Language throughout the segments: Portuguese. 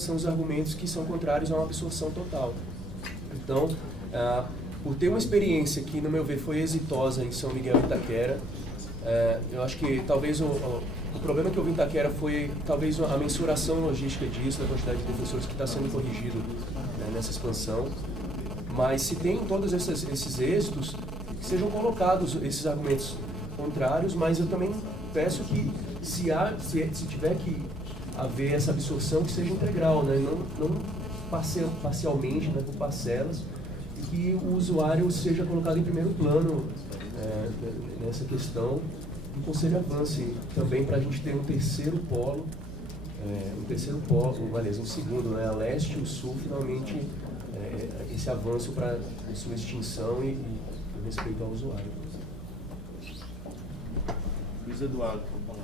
são os argumentos que são contrários a uma absorção total. Então, por ter uma experiência que, no meu ver, foi exitosa em São Miguel e Itaquera, eu acho que talvez o problema que houve em Itaquera foi talvez a mensuração logística disso, da quantidade de defensores que está sendo corrigido, né, nessa expansão. Mas se tem todos esses êxitos, que sejam colocados esses argumentos contrários, mas eu também peço que se tiver que haver essa absorção, que seja integral, né, não parcialmente, né, por parcelas, e que o usuário seja colocado em primeiro plano nessa questão, e o Conselho avance também para a gente ter um terceiro polo, aliás, um segundo, né, a leste e o sul, finalmente, esse avanço para sua extinção e respeito ao usuário. Luiz Eduardo, por favor.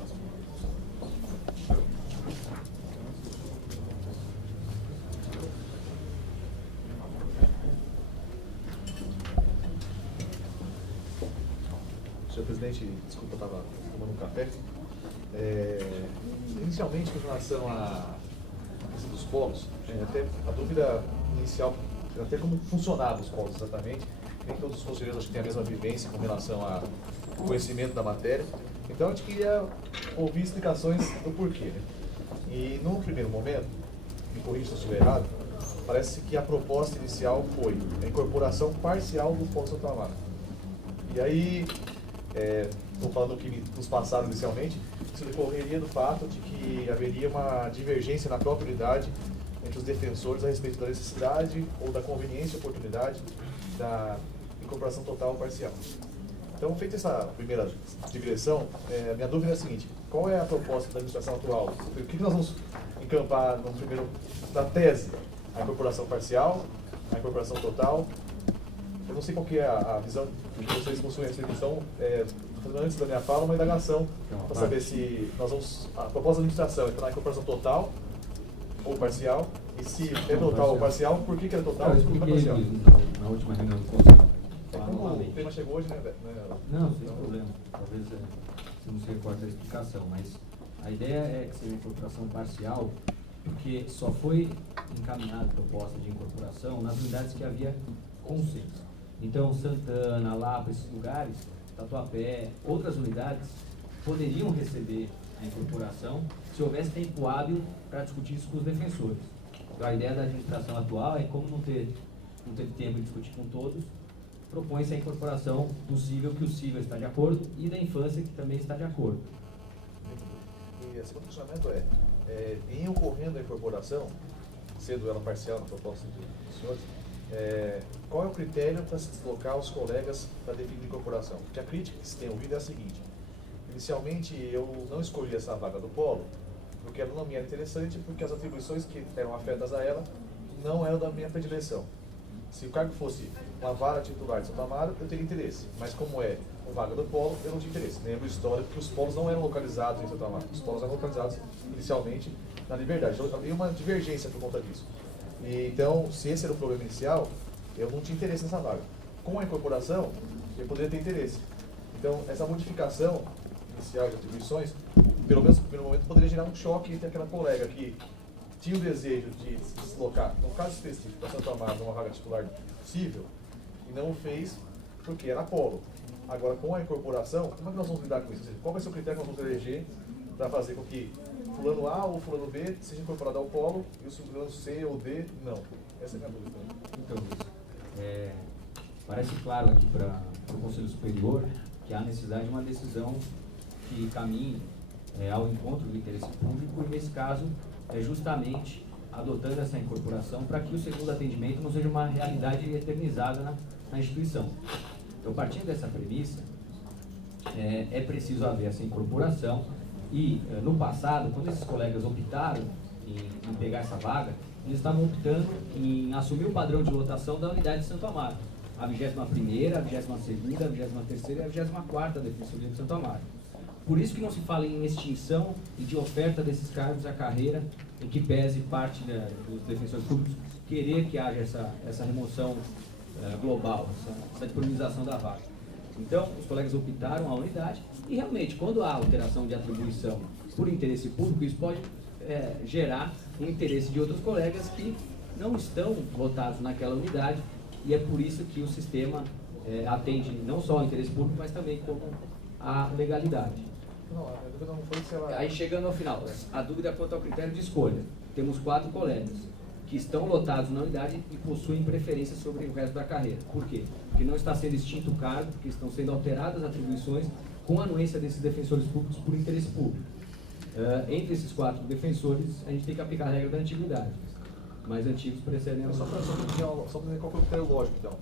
Senhor presidente, desculpa, eu estava tomando um café. Inicialmente, com relação à questão dos polos, até a dúvida inicial, até como funcionavam os polos exatamente. Nem todos os conselheiros acho que têm a mesma vivência com relação ao conhecimento da matéria. Então, a gente queria ouvir explicações do porquê, né? E, num primeiro momento, me corrija se eu estiver errado, parece que a proposta inicial foi a incorporação parcial do Polo Santo Amaro. E aí, estou falando do que nos passaram inicialmente, isso decorreria do fato de que haveria uma divergência na própria unidade entre os defensores a respeito da necessidade ou da conveniência e oportunidade da incorporação total ou parcial. Então, feita essa primeira digressão, minha dúvida é a seguinte: qual é a proposta da administração atual? O que nós vamos encampar no primeiro, na tese? A incorporação parcial, a incorporação total? Eu não sei qual que é a visão que vocês possuem essa discussão. Antes da minha fala, uma indagação para saber se nós vamos. A proposta da administração é na incorporação total ou parcial, e se é total ou parcial, por que é total e por que é parcial? Na última reunião do Conselho. Como o tema chegou hoje, né? Não, sem problema. Talvez você não se recorde da explicação, mas a ideia é que seja incorporação parcial, porque só foi encaminhada a proposta de incorporação nas unidades que havia consenso. Então, Santana, Lapa, esses lugares, Tatuapé, outras unidades poderiam receber a incorporação se houvesse tempo hábil para discutir isso com os defensores. Então, a ideia da administração atual é, como não teve tempo de discutir com todos, propõe-se a incorporação possível, que o civil está de acordo, e da infância, que também está de acordo. E o segundo questionamento em ocorrendo a incorporação, sendo ela parcial na proposta dos senhores, qual é o critério para se deslocar os colegas para definir a incorporação? Porque a crítica que se tem ouvido é a seguinte: inicialmente eu não escolhi essa vaga do polo porque ela não me era interessante, porque as atribuições que eram afetas a ela não eram da minha predileção. Se o cargo fosse uma vara titular de Santo Amaro, eu teria interesse, mas como é uma vaga do polo, eu não tinha interesse. Lembro a história que os polos não eram localizados em Santo Amaro, os polos eram localizados inicialmente na Liberdade. Então havia uma divergência por conta disso. E, então, se esse era o problema inicial, eu não tinha interesse nessa vaga. Com a incorporação, eu poderia ter interesse. Então, essa modificação inicial de atribuições, pelo menos no primeiro momento, poderia gerar um choque entre aquela colega que tinha o desejo de se deslocar, no caso específico, para Santo Amaro, numa vaga titular possível, e não o fez porque era polo. Agora, com a incorporação, como é que nós vamos lidar com isso? Ou seja, qual vai ser o critério que nós vamos eleger para fazer com que fulano A ou fulano B seja incorporado ao polo e o fulano C ou D não? Essa é a minha dúvida. Então, Luiz, parece claro aqui para o Conselho Superior que há necessidade de uma decisão que caminhe ao encontro do interesse público, e nesse caso é justamente adotando essa incorporação para que o segundo atendimento não seja uma realidade eternizada na instituição. Então, partindo dessa premissa, é preciso haver essa incorporação, e no passado, quando esses colegas optaram em pegar essa vaga, eles estavam optando em assumir o padrão de lotação da unidade de Santo Amaro, a 21ª, a 22ª, a 23ª e a 24ª Defensoria de Santo Amaro. Por isso que não se fala em extinção e de oferta desses cargos à carreira, em que pese parte dos defensores públicos querer que haja essa remoção global, essa disponibilização da vaga. Então, os colegas optaram a unidade, e realmente, quando há alteração de atribuição por interesse público, isso pode gerar um interesse de outros colegas que não estão lotados naquela unidade, e é por isso que o sistema atende não só ao interesse público, mas também como a legalidade. Não, a dúvida não foi se ela... Aí chegando ao final, a dúvida quanto ao critério de escolha. Temos 4 colegas que estão lotados na unidade e possuem preferência sobre o resto da carreira. Por quê? Porque não está sendo extinto o cargo, porque estão sendo alteradas as atribuições com a anuência desses defensores públicos por interesse público. Entre esses 4 defensores, a gente tem que aplicar a regra da antiguidade. Mais antigos precedem a... Só para ver qual é o critério lógico, então.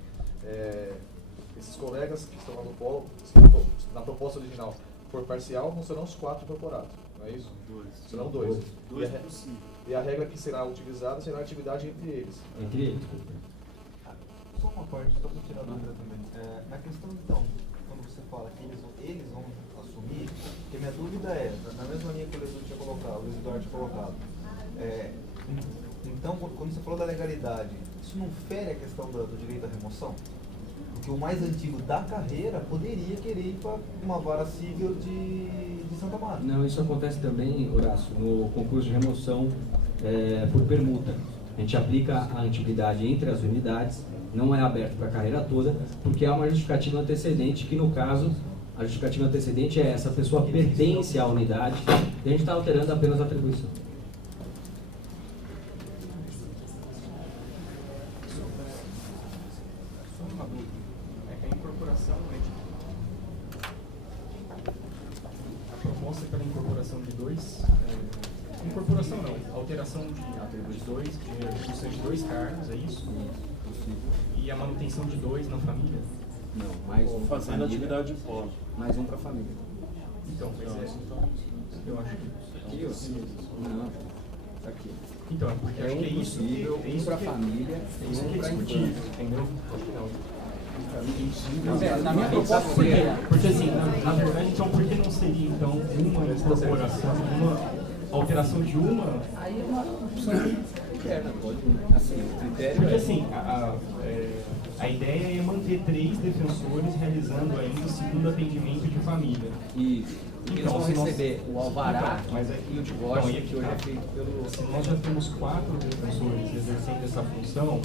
Esses colegas que estão lá no polo, na proposta original, for parcial, não serão os 4 incorporados, não é isso? 2. Serão 2. 2 é possível. E a regra que será utilizada será a atividade entre eles. Entre eles. Só uma parte, só para tirar a dúvida também. Na questão, então, quando você fala que eles vão assumir, porque minha dúvida é, na mesma linha que o Luiz tinha colocado, o Luiz Eduardo tinha colocado, então, quando você falou da legalidade, isso não fere a questão do direito à remoção? Porque o mais antigo da carreira poderia querer ir para uma vara civil de Santa Marta. Não, isso acontece também, Horácio, no concurso de remoção por permuta. A gente aplica a antiguidade entre as unidades, não é aberto para a carreira toda, porque há uma justificativa antecedente, que no caso, a justificativa antecedente é essa pessoa pertence à unidade, e a gente está alterando apenas a atribuição. Pela incorporação de 2, incorporação não, alteração de atribuições, de atribuição de 2 cargos, é isso? E a manutenção de 2 na família? Não, mais um para Fazendo atividade de polo. mais um para a família. Então, eu acho que... Aqui, ó. Não, aqui. Então, é porque acho que é isso possível, que... um para a família e Isso que um é para a discutível, infância. entendeu? Acho que não. Na minha proposta seria... Porque assim, na verdade, então, por que não seria então uma incorporação, uma alteração de uma? Aí é uma opção interna, pode. Assim, o critério Porque é... assim, a ideia é manter 3 defensores realizando ainda o segundo atendimento de família. E eles vão se nós- receber o alvará Então, mas e o divórcio, então, que hoje é feito pelo... Se nós já temos 4 defensores exercendo essa função,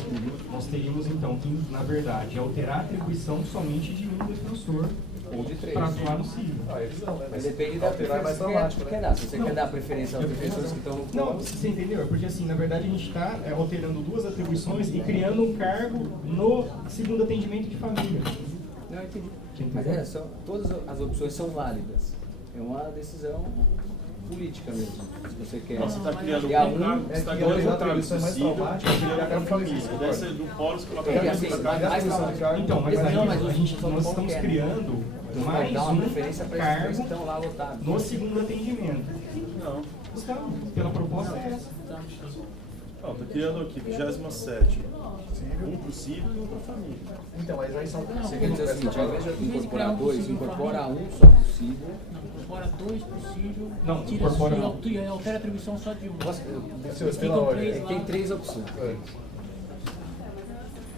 nós teríamos então que, na verdade, alterar a atribuição somente de um defensor Ou de 3. para atuar no civil. Eles não, né? Mas depende da alterar é mais preferência que traumático, você quer né? dar. Se você quer dar preferência aos defensores que estão no Não, polo, você entendeu? Porque assim, na verdade a gente está alterando 2 atribuições e criando um cargo no segundo atendimento de família. não entendi. Entendeu? Mas todas as opções são válidas. É uma decisão política mesmo. Se você quer Você está criando um criar cargo, você está que criando a um cargo atribuição é mais possível, traumática, criando e a para a família. família. Deve ser do polo, você coloca É, assim, para mais traumático. Então, mas aí Não, mas a gente, só nós não estamos quer. criando Então, mais dar uma um preferência para esses que cargo estão lá lotados. no segundo atendimento. Não. Então, pela proposta é essa. Não, estou criando aqui, 27º. Um para o civil e um para a família. Então, mas aí são... Você quer dizer o seguinte, ao invés de incorporar 2, incorpora um só possível. Incorpora 2 possível, Não, tira incorpora só, não. altera a atribuição só de um. pela ordem. três lá. Tem 3 opções.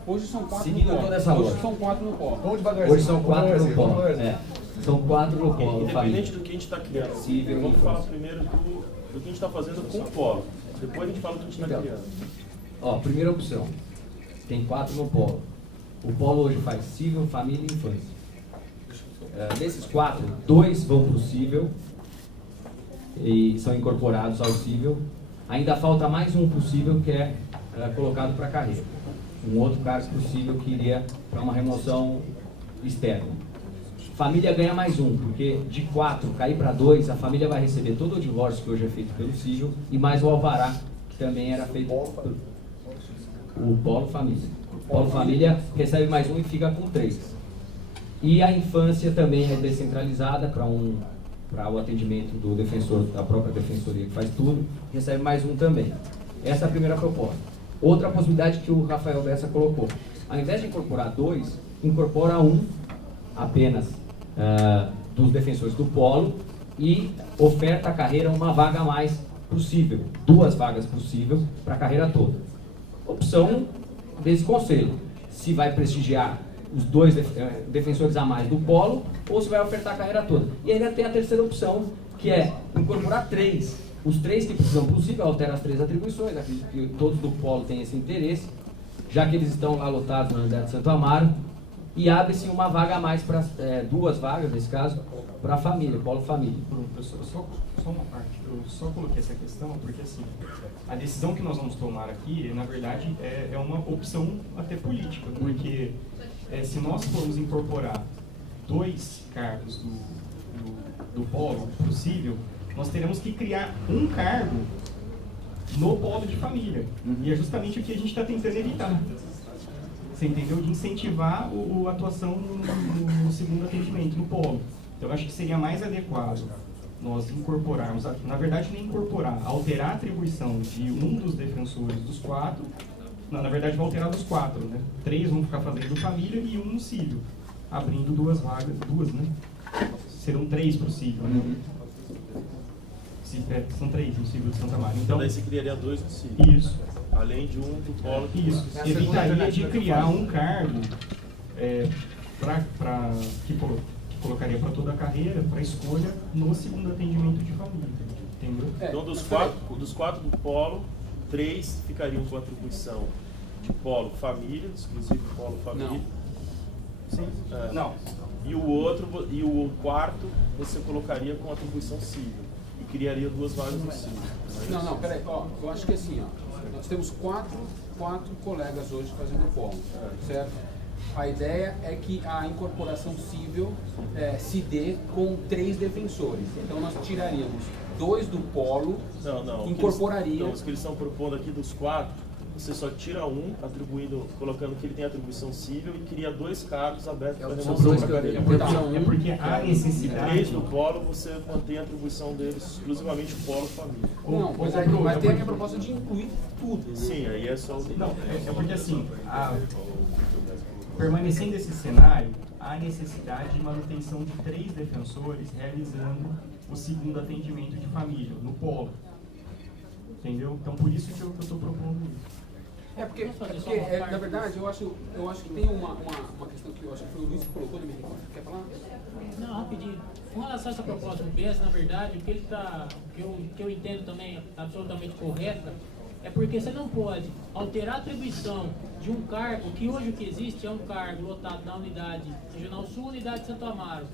Hoje são 4 Seguindo no polo. toda essa Hoje lógica. são 4 no polo. Vamos devagarzinho. Hoje são 4 no vamos polo. devagarzinho. São 4 no polo, Independente família. do que a gente está criando. Civil, Vamos infância. falar primeiro do que a gente está fazendo com o polo. Depois a gente fala do que a gente está Então. criando. Ó, primeira opção. Tem 4 no polo. O polo hoje faz civil, família e infância. Desses 4, 2 vão para o civil e são incorporados ao civil. Ainda falta mais um possível que é colocado para a carreira. Um outro cargo possível que iria para uma remoção externa. Família ganha mais um, porque de 4 cair para 2, a família vai receber todo o divórcio que hoje é feito pelo civil e mais o alvará, que também era feito pelo o polo família. O polo família recebe mais um e fica com 3. E a infância também é descentralizada para o atendimento do defensor, da própria defensoria que faz tudo, recebe mais um também. Essa é a primeira proposta. Outra possibilidade que o Rafael Bessa colocou. Ao invés de incorporar 2, incorpora um apenas dos defensores do polo e oferta à carreira uma vaga a mais possível, 2 vagas possíveis para a carreira toda. Opção desse conselho, se vai prestigiar os 2 defensores a mais do polo ou se vai ofertar a carreira toda. E ainda tem a terceira opção, que é incorporar 3 Os 3 que precisam possível, altera as 3 atribuições, acredito que todos do polo têm esse interesse, já que eles estão lá lotados na unidade de Santo Amaro, e abre-se uma vaga a mais, para 2 vagas nesse caso, para a família, polo família. Professor, só uma parte, eu só coloquei essa questão porque assim, a decisão que nós vamos tomar aqui, na verdade, é uma opção até política, porque se nós formos incorporar 2 cargos do polo possível, nós teremos que criar um cargo no polo de família. E é justamente o que a gente está tentando evitar. Você entendeu? De incentivar a atuação no segundo atendimento, no polo. Então, eu acho que seria mais adequado nós incorporarmos, na verdade, nem incorporar, alterar a atribuição de um dos defensores dos 4. Não, na verdade, vai alterar dos 4, né? 3 vão ficar fazendo família e 1 no cível, abrindo 2 vagas, 2, né? Serão 3 para o cível, né? São 3 no cível de Santa Maria. Então, daí você criaria 2 no cível. Isso. Além de 1 do polo. Isso. Evitaria de criar um cargo que colocaria para toda a carreira, para escolha no segundo atendimento de família. Entendeu? Então, dos 4 do polo, 3 ficariam com atribuição de polo família, exclusivo polo família. Sim. Não. E o quarto você colocaria com atribuição civil e criaria 2 vagas no civil. Não, peraí, ó, eu acho que assim, ó, nós temos quatro colegas hoje fazendo polo, certo? A ideia é que a incorporação civil se dê com 3 defensores. Então nós tiraríamos 2 do polo, incorporaria... Os que eles estão propondo aqui dos 4, você só tira 1, colocando que ele tem atribuição civil e cria 2 cargos abertos para remoção da cadeira. É porque há necessidade... 3 do polo, você mantém a atribuição deles exclusivamente polo família. Não, mas tem a minha proposta de incluir tudo. Né? Sim, aí é só... Não, é porque assim, permanecendo esse cenário, há necessidade de manutenção de 3 defensores realizando o segundo atendimento de família, no polo. Entendeu? Então, por isso que eu estou propondo isso. Porque na verdade, eu acho que tem uma questão que eu acho que foi o Luiz que colocou, quer falar? Não, rapidinho. Com relação a essa proposta do PS, na verdade, o que ele que eu entendo também absolutamente correta, é porque você não pode alterar a atribuição de um cargo, que hoje o que existe é um cargo lotado na unidade Regional Sul, unidade de Santo Amaro,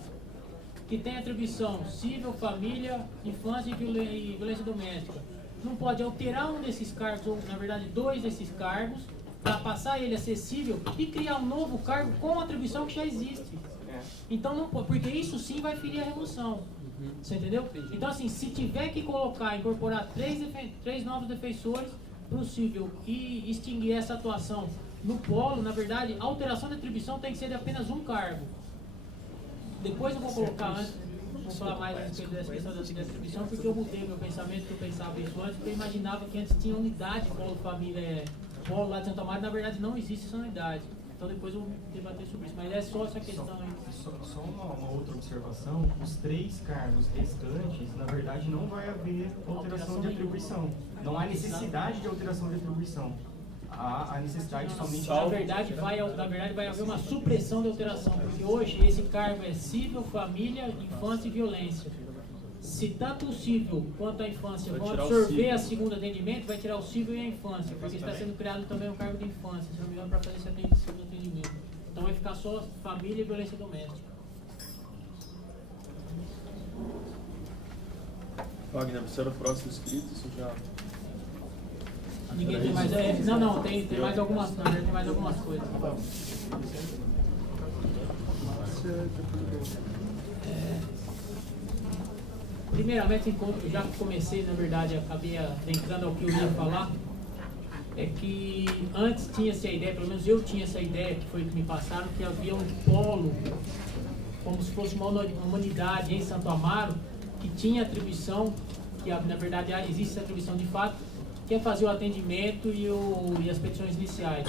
que tem atribuição civil, família, infância e violência doméstica. Não pode alterar um desses cargos, ou na verdade 2 desses cargos, para passar ele a ser cível e criar um novo cargo com a atribuição que já existe. Então não pode, porque isso sim vai ferir a remoção. Você entendeu? Então assim, se tiver que incorporar 3 novos defensores para o cível e extinguir essa atuação no polo, na verdade, a alteração da atribuição tem que ser de apenas um cargo. Depois eu vou colocar antes. Vou falar mais a respeito dessa questão da distribuição, porque eu mudei meu pensamento, que eu pensava isso antes, porque eu imaginava que antes tinha unidade polo família, polo lá de Santa Maria, na verdade não existe essa unidade. Então depois eu vou debater sobre isso, mas é só essa questão aí. Só uma outra observação, os 3 cargos restantes, na verdade não vai haver alteração de atribuição. Não há necessidade de alteração de atribuição. Há necessidade somente... Na verdade vai haver uma supressão de alteração, porque hoje esse cargo é civil, família, infância e violência. Se tanto o civil quanto a infância vão absorver a segundo atendimento, vai tirar o civil e a infância, porque está sendo criado também um cargo de infância, se não me engano, para fazer esse segundo atendimento. Então vai ficar só família e violência doméstica. Wagner, você era o próximo inscrito, você já... Ninguém tem mais. Não, tem mais algumas. Não, tem mais algumas coisas. Primeiramente, eu já comecei, na verdade, acabei entrando ao que eu ia falar. É que antes tinha-se a ideia, pelo menos eu tinha essa ideia, que foi o que me passaram, que havia um polo, como se fosse uma unidade em Santo Amaro, que tinha atribuição, que na verdade existe essa atribuição de fato, que é fazer o atendimento e as petições iniciais.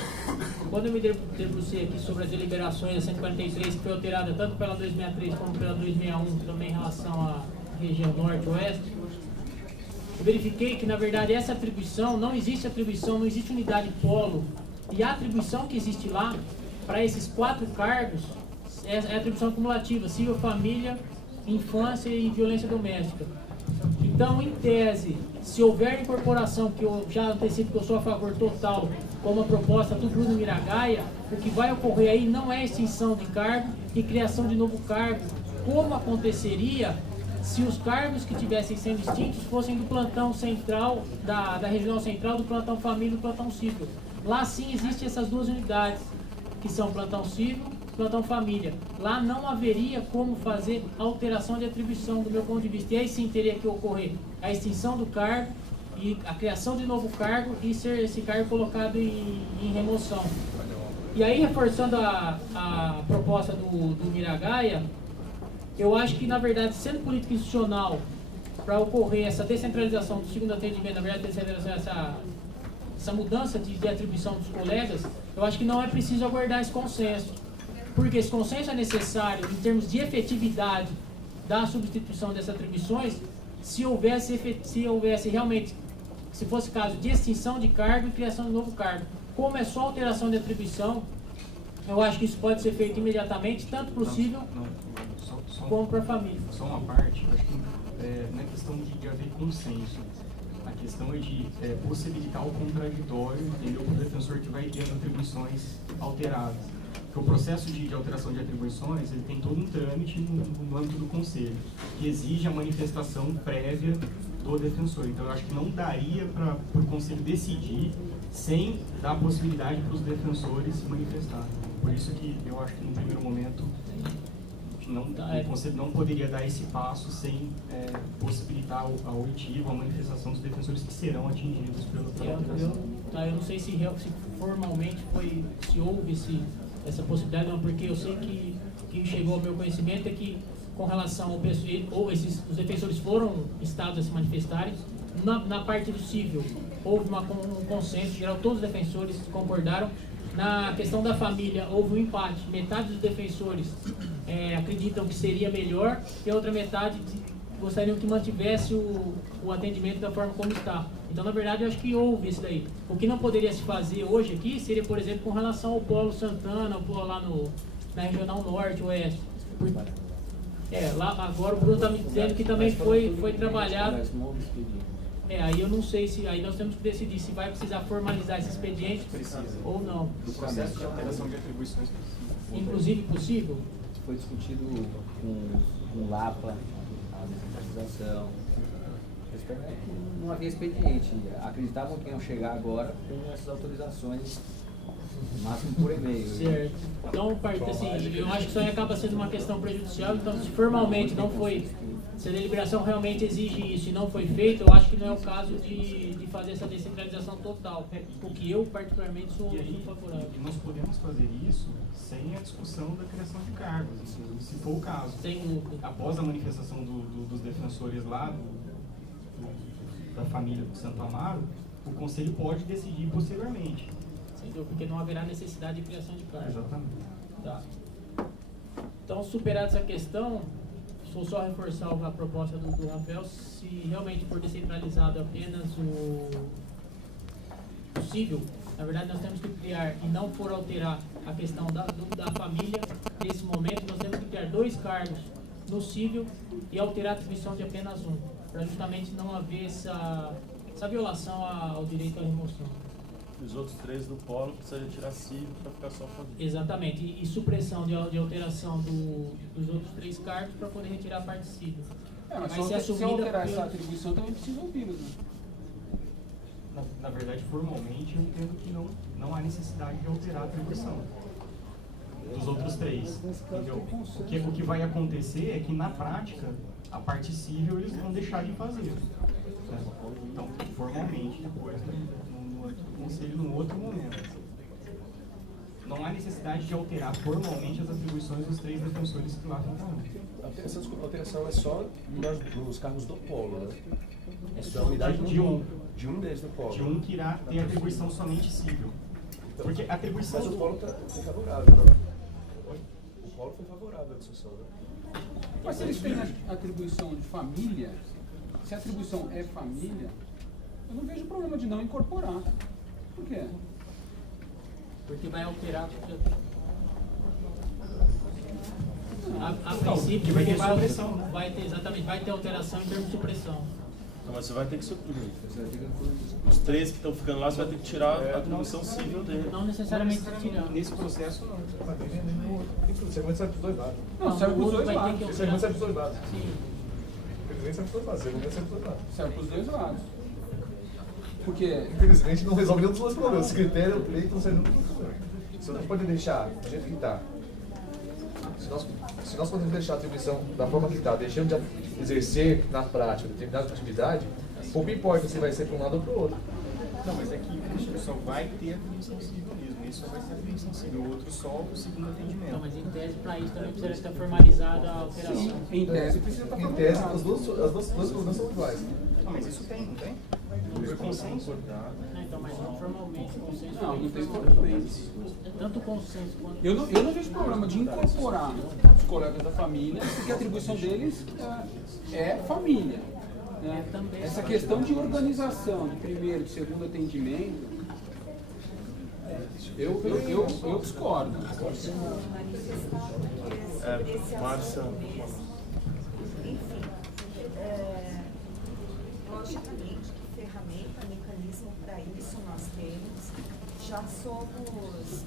Quando eu me debrucei aqui sobre as deliberações, a 143, que foi alterada tanto pela 263 como pela 261, também em relação à região norte-oeste, eu verifiquei que, na verdade, essa atribuição, não existe unidade polo, e a atribuição que existe lá, para esses 4 cargos, é a atribuição acumulativa, civil, família, infância e violência doméstica. Então, em tese, se houver incorporação, que eu já antecipo que eu sou a favor total, como a proposta do Bruno Miragaia, o que vai ocorrer aí não é extinção de cargo e criação de novo cargo, como aconteceria se os cargos que tivessem sendo extintos fossem do plantão central, da regional central, do plantão família e do plantão civil. Lá sim existem essas duas unidades, que são plantão civil e plantão família. Lá não haveria como fazer alteração de atribuição, do meu ponto de vista. E aí sim teria que ocorrer a extinção do cargo e a criação de novo cargo e ser esse cargo colocado em remoção. E aí, reforçando a proposta do Miragaia, eu acho que, na verdade, sendo política institucional, para ocorrer essa descentralização do segundo atendimento, na verdade, essa mudança de atribuição dos colegas, eu acho que não é preciso aguardar esse consenso. Porque esse consenso é necessário em termos de efetividade da substituição dessas atribuições, se houvesse realmente, se fosse caso de extinção de cargo e criação de novo cargo. Como é só alteração de atribuição, eu acho que isso pode ser feito imediatamente, tanto para o civil como para a família. Só uma parte, acho que não é questão de haver consenso. A questão é de possibilitar o contraditório, entendeu? Para o defensor que vai tendo atribuições alteradas. Porque o processo de alteração de atribuições, ele tem todo um trâmite no âmbito do conselho, que exige a manifestação prévia do defensor. Então, eu acho que não daria para o conselho decidir sem dar a possibilidade para os defensores se manifestarem. Por isso que eu acho que, no primeiro momento, o conselho não poderia dar esse passo sem possibilitar a oitiva, a manifestação dos defensores que serão atingidos pela alteração. Eu não sei se formalmente se houve essa possibilidade, não, porque eu sei que chegou ao meu conhecimento é que, com relação ao os defensores foram instados a se manifestarem. Na parte do civil, houve um consenso geral, todos os defensores concordaram. Na questão da família, houve um empate. Metade dos defensores acreditam que seria melhor e a outra metade gostariam que mantivesse o atendimento da forma como está. Então, na verdade, eu acho que houve isso daí. O que não poderia se fazer hoje aqui seria, por exemplo, com relação ao Polo Santana, o polo lá na Regional Norte, Oeste. Lá agora o Bruno está me dizendo que também foi trabalhado. Aí eu não sei se... Aí nós temos que decidir se vai precisar formalizar esse expediente ou não. No processo de alteração de atribuições possível. Inclusive possível? Foi discutido com o Lapa, a descentralização. Não havia expediente. Acreditavam que iam chegar agora com essas autorizações, no máximo por e-mail. Certo. Então, assim, eu acho que isso aí acaba sendo uma questão prejudicial. Então, se formalmente não foi... Se a deliberação realmente exige isso e não foi feito, eu acho que não é o caso de fazer essa descentralização total. O que eu, particularmente, sou favorável. E nós podemos fazer isso sem a discussão da criação de cargos, se for o caso. Após a manifestação dos defensores lá, da família do Santo Amaro, o Conselho pode decidir posteriormente. Sem dúvida, porque não haverá necessidade de criação de cargos. Exatamente. Tá. Então, superada essa questão, vou só reforçar a proposta do Rafael, se realmente for descentralizado apenas o civil, na verdade nós temos que criar, e não for alterar a questão da família, nesse momento nós temos que criar 2 cargos no civil e alterar a atribuição de apenas um, para justamente não haver essa violação ao direito à remoção. Os outros 3 do polo precisam tirar civil para ficar só família. Exatamente, e supressão de alteração dos outros 3 cargos para poder retirar a parte civil. Mas se alterar essa atribuição também precisa ouvi-los, né? Na verdade, formalmente, eu entendo que não há necessidade de alterar a atribuição dos outros 3. Entendeu? O que vai acontecer é que, na prática, a parte civil eles vão deixar de fazer. Né? Então, formalmente, depois, no conselho, num outro momento. Não há necessidade de alterar formalmente as atribuições dos 3 defensores que lá estão. A alteração é só nos cargos do polo, né? É só a unidade de um deles do polo. De um que irá ter atribuição somente civil. Porque a atribuição... Mas o polo foi favorável, né? O polo foi favorável à discussão, né? Mas se eles têm a atribuição de família, se a atribuição é família, eu não vejo problema de não incorporar. Por quê? Porque vai alterar a princípio, vai ter porque supressão, né? vai ter alteração em termos de supressão. Então, mas você vai ter que suprimir. Os 3 que estão ficando lá, você vai ter que tirar a atribuição civil dele. Não necessariamente tirar. Nesse processo, não. O segmento serve para os dois lados. Não, serve para os dois vai ter lados. que O segmento serve para os dois lados. Sim. Infelizmente serve para os dois lados. O segmento serve para os dois lados. Serve para os dois lados. Porque Infelizmente não resolveu os dois problemas. Esse critério, o leito não serve para os dois problemas. Se não pode deixar do jeito que está. Se nós podemos deixar a atribuição da forma que está, deixando de exercer na prática determinada atividade, pouco importa se vai ser para um lado ou para o outro. Não, mas é que só vai ter atribuição civil mesmo. Esse só vai ser atribuição civil. O outro só o segundo atendimento. Não, mas em tese, para isso também precisa estar formalizada a alteração. em tese precisa estar Em tese, formalizado. as duas problemas são iguais. Ah, mas isso tem, não tem? Por consenso. Não, então, mas não formalmente, consenso. Não, não tem formalmente. Tanto consenso quanto. Eu não vejo problema de incorporar os colegas da família, porque a atribuição deles é família. Né? Essa questão de organização de primeiro e segundo atendimento, eu discordo. Márcia. Enfim, logicamente, que ferramenta, mecanismo para isso nós temos. Já somos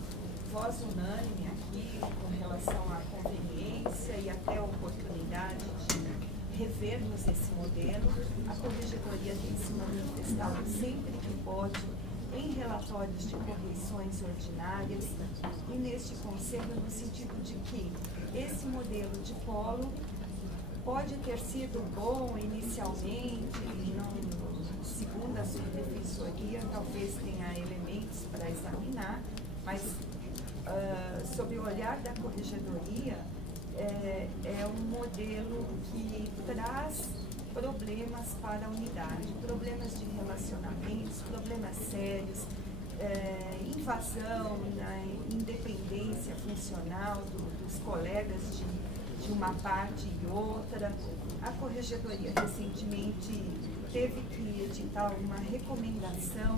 voz unânime aqui com relação à conveniência e até a oportunidade de revermos esse modelo. A Corregedoria tem se manifestado sempre que pode em relatórios de correições ordinárias e neste conselho no sentido de que esse modelo de polo pode ter sido bom inicialmente, e não, segundo a subdefensoria, talvez tenha elementos para examinar, mas sob o olhar da Corregedoria, é um modelo que traz problemas para a unidade, problemas de relacionamentos, problemas sérios, invasão na independência funcional dos colegas de uma parte e outra. A Corregedoria recentemente teve que editar uma recomendação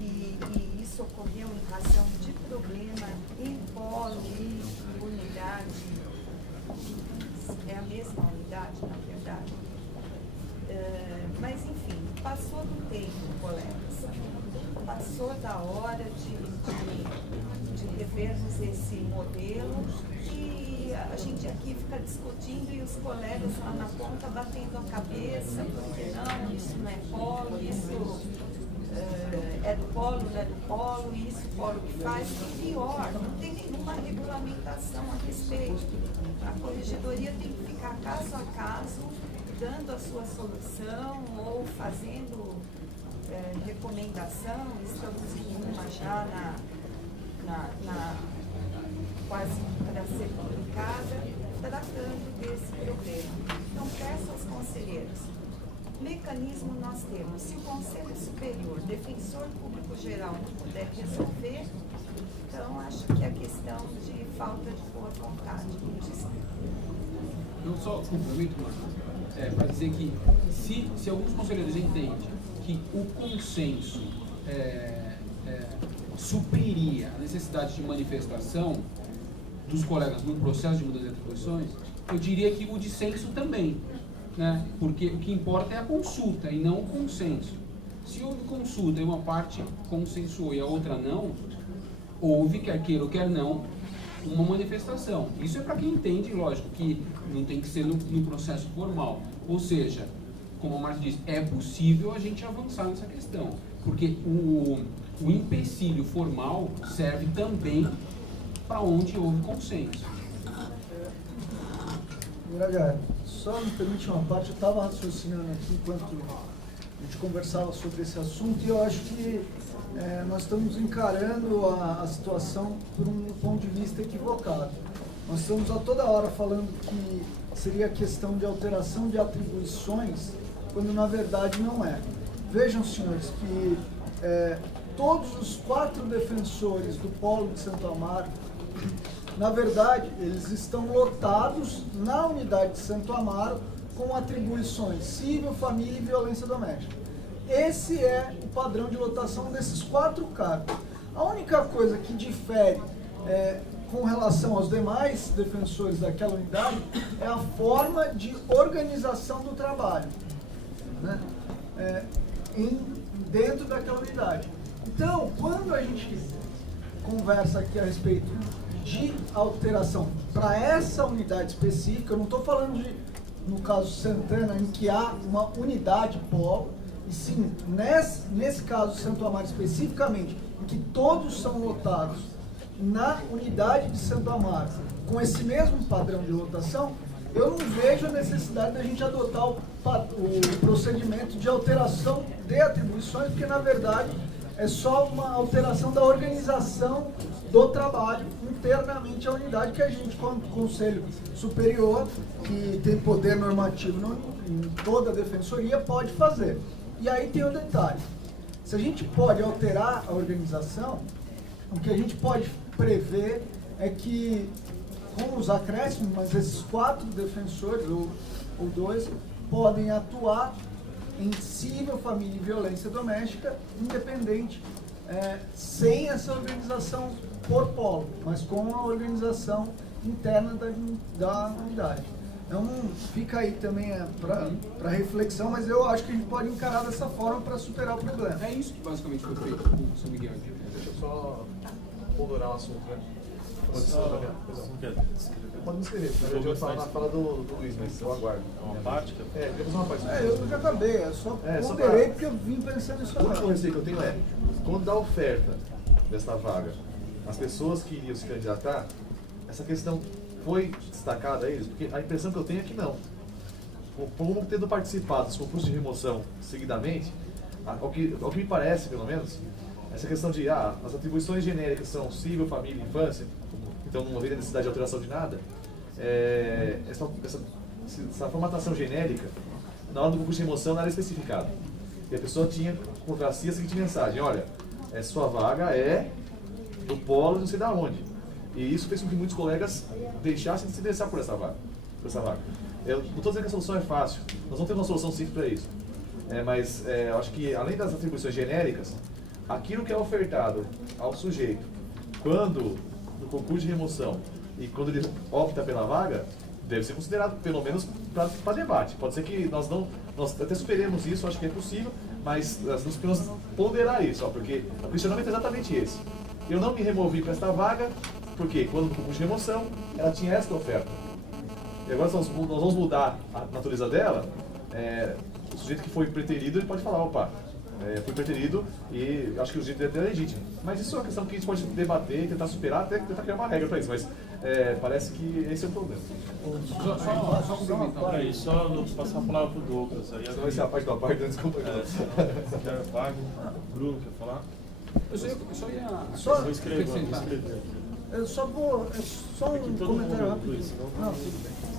e isso ocorreu em razão de problema em polo e unidade. É a mesma unidade, na verdade. Mas, enfim, passou do tempo, colegas. Passou da hora de revermos esse modelo e a gente aqui fica discutindo e os colegas lá na ponta batendo a cabeça, porque não, isso não é polo, isso é do polo, não é do polo, isso o polo que faz. E pior, não tem nenhuma regulamentação a respeito. A Corregedoria tem que ficar caso a caso, dando a sua solução ou fazendo recomendação. Estamos em uma já quase para ser publicada, tratando desse problema. Então, peço aos conselheiros, mecanismo nós temos. Se o Conselho Superior, Defensor Público Geral não puder resolver, então acho que é questão de falta de boa vontade. Eu só complemento, para dizer que se alguns conselheiros entendem que o consenso supriria a necessidade de manifestação dos colegas no processo de mudança de atribuições, eu diria que o dissenso também, né? Porque o que importa é a consulta e não o consenso. Se houve consulta e uma parte consensuou e a outra não, houve, quer queira ou quer não, uma manifestação. Isso é para quem entende, lógico, que não tem que ser no processo formal. Ou seja, como a Marta disse, é possível a gente avançar nessa questão, porque o empecilho formal serve também para onde houve consenso. Miralha, só me permite uma parte, eu estava raciocinando aqui enquanto a gente conversava sobre esse assunto e eu acho que nós estamos encarando a situação por um ponto de vista equivocado. Nós estamos a toda hora falando que seria questão de alteração de atribuições, quando na verdade não é. Vejam, senhores, que todos os 4 defensores do Polo de Santo Amaro, na verdade, eles estão lotados na unidade de Santo Amaro com atribuições civil, família e violência doméstica. Esse é o padrão de lotação desses 4 cargos. A única coisa que difere com relação aos demais defensores daquela unidade é a forma de organização do trabalho, né? dentro daquela unidade. Então, quando a gente conversa aqui a respeito de alteração para essa unidade específica, eu não estou falando de, no caso Santana, em que há uma unidade polo, e sim, nesse caso Santo Amaro especificamente, em que todos são lotados na unidade de Santo Amaro, com esse mesmo padrão de lotação, eu não vejo a necessidade da gente adotar o procedimento de alteração de atribuições, porque na verdade é só uma alteração da organização do trabalho internamente à unidade, que a gente, como Conselho Superior, que tem poder normativo em toda a defensoria, pode fazer. E aí tem o detalhe: se a gente pode alterar a organização, o que a gente pode prever é que, com os acréscimos, mas esses 4 defensores, ou 2, podem atuar em civil, família e violência doméstica, independente, sem essa organização por polo, mas com a organização interna da unidade. Então fica aí também para reflexão, mas eu acho que a gente pode encarar dessa forma para superar o problema. É isso que basicamente foi feito com o São Miguel. Deixa eu só ponderar um assunto, né? Pode me escrever, na verdade eu vou falar na fala do Luiz, mas eu aguardo. Uma parte? Temos uma parte. Eu já acabei, eu só ponderei porque eu vim pensando nisso agora. O único receio que eu tenho é, quando dá oferta desta vaga, as pessoas que iriam se candidatar, essa questão foi destacada a eles? Porque a impressão que eu tenho é que não. Como tendo participado dos concursos de remoção seguidamente, ao que me parece, pelo menos, essa questão de as atribuições genéricas são civil, família e infância, então não havia necessidade de alteração de nada, essa formatação genérica, na hora do concurso de remoção, não era especificado. E a pessoa tinha contra si a seguinte mensagem: olha, sua vaga é do polo não sei da onde. E isso fez com que muitos colegas deixassem de se interessar por essa vaga. Eu não estou dizendo que a solução é fácil, nós vamos ter uma solução simples para isso. Mas eu acho que, além das atribuições genéricas, aquilo que é ofertado ao sujeito quando no concurso de remoção e quando ele opta pela vaga, deve ser considerado, pelo menos, para debate. Pode ser que nós até superemos isso, acho que é possível, mas nós podemos ponderar isso, porque o questionamento é exatamente esse. Eu não me removi para esta vaga, porque quando no concurso de remoção, ela tinha esta oferta. E agora nós vamos mudar a natureza dela. O sujeito que foi preterido, ele pode falar: opa, fui preterido e acho que o direito dele é legítimo. Mas isso é uma questão que a gente pode debater, tentar superar, até tentar criar uma regra para isso. Mas parece que esse é o problema. Só complementar. Peraí, só passar a palavra para o Douglas. Aí vai ser a parte da parte, desculpa. Bruno, quer falar? Eu só ia Vou escrever. Só um comentário rápido. Não,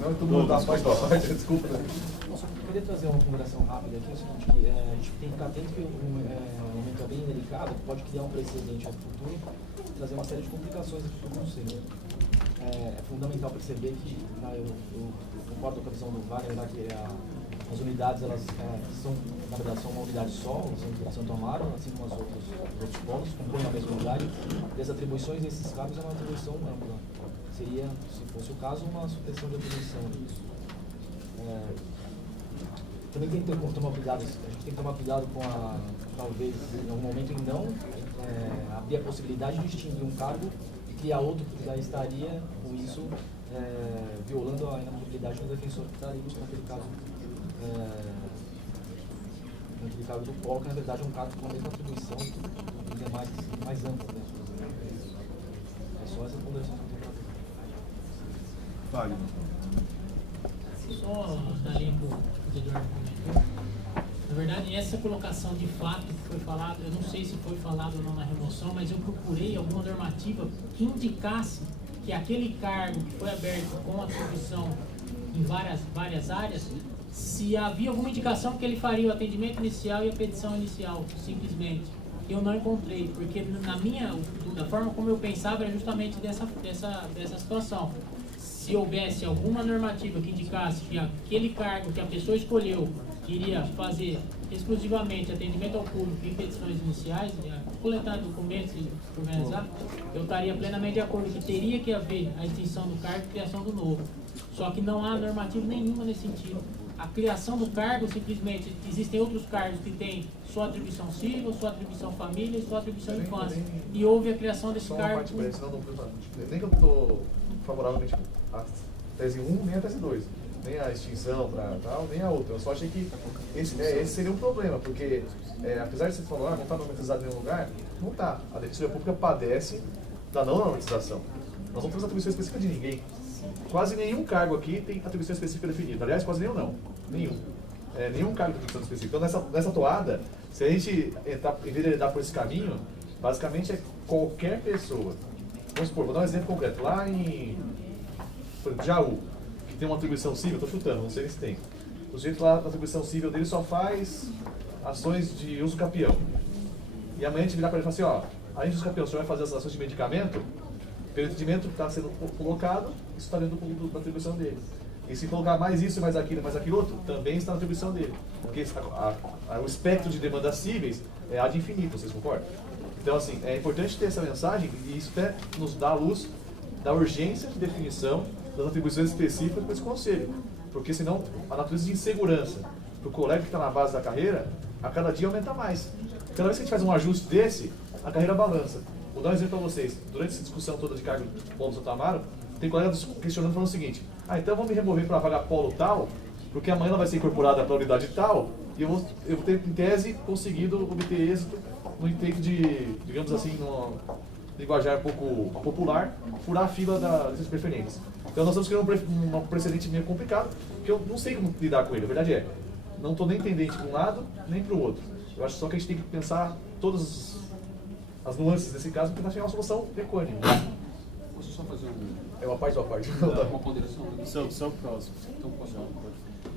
não, todo mundo dá a parte da parte, desculpa. Eu queria trazer uma consideração rápida aqui, é o seguinte, que a gente tem que ficar atento que o momento é bem delicado, pode criar um precedente no futuro, trazer uma série de complicações aqui para o Conselho. É fundamental perceber que, eu concordo com a visão do Wagner, que as unidades, elas na verdade, são uma unidade só, são Santo Amaro, assim como os outros polos, compõem a mesma unidade, e as atribuições desses cargos é uma atribuição ampla. Seria, se fosse o caso, uma supressão de atribuição. Também tem que tomar cuidado, a gente tem que tomar cuidado com talvez, em algum momento, em não abrir a possibilidade de distinguir um cargo e criar outro que já estaria, com isso, violando a inabilidade do defensor que estaria naquele caso do polo, que na verdade é um cargo com a mesma atribuição e é mais amplo. Né? É só essa ponderação que eu tenho para ver. Fale. Só da linha que o Eduardo comentou. Na verdade, essa colocação de fato que foi falado, eu não sei se foi falado ou não na remoção, mas eu procurei alguma normativa que indicasse que aquele cargo que foi aberto com atribuição em várias áreas, se havia alguma indicação que ele faria o atendimento inicial e a petição inicial, simplesmente. Eu não encontrei, porque da forma como eu pensava era justamente dessa situação. Se houvesse alguma normativa que indicasse que aquele cargo que a pessoa escolheu iria fazer exclusivamente atendimento ao público e petições iniciais, coletar documentos e organizar, eu estaria plenamente de acordo que teria que haver a extinção do cargo e criação do novo. Só que não há normativa nenhuma nesse sentido. a criação do cargo, simplesmente existem outros cargos que têm sua atribuição civil, sua atribuição família e sua atribuição infância. E houve a criação desse cargo. Nem que eu estou favoravelmente à tese 1, nem à tese 2. Nem a extinção para tal, nem a outra. Eu só achei que esse seria um problema, porque apesar de você falar, não está normatizado em nenhum lugar, não está. A Defensoria Pública padece da não normatização. Nós não temos atribuição específica de ninguém. Quase nenhum cargo aqui tem atribuição específica definida. Aliás, quase nenhum não. Nenhum. Nenhum cargo tem atribuição específica. Então, nessa toada, se a gente enveredar por esse caminho, basicamente é qualquer pessoa. Vamos supor, vou dar um exemplo concreto. Lá em Jaú, que tem uma atribuição civil, estou chutando, não sei se tem. O sujeito lá, a atribuição civil dele só faz ações de uso capião. E amanhã a gente virar para ele e falar assim, ó, além de uso capião, o senhor vai fazer as ações de medicamento, pelo entendimento que está sendo colocado, isso está dentro da atribuição dele. E se colocar mais isso, mais aquilo outro, também está na atribuição dele. Porque o espectro de demandas cíveis é ad infinito, vocês concordam? Então, assim, é importante ter essa mensagem e isso até nos dá a luz da urgência de definição das atribuições específicas para esse conselho. Porque senão a natureza de insegurança para o colega que está na base da carreira, a cada dia aumenta mais. Cada vez que a gente faz um ajuste desse, a carreira balança. Vou dar um exemplo para vocês. Durante essa discussão toda de cargo do Polo Santo Amaro, tem colegas questionando falando o seguinte, então vamos me remover para a vaga polo tal, porque amanhã ela vai ser incorporada para a unidade tal, e eu vou ter, em tese, conseguido obter êxito no intento de, digamos assim, no linguajar um pouco popular, furar a fila dessas preferências. Então nós estamos criando um precedente meio complicado, que eu não sei como lidar com ele. A verdade é, não estou nem tendente para um lado, nem para o outro. Eu acho só que a gente tem que pensar todas as nuances desse caso para chegar a uma solução equânime. Posso só fazer uma parte. Uma ponderação? Só próximo. Então,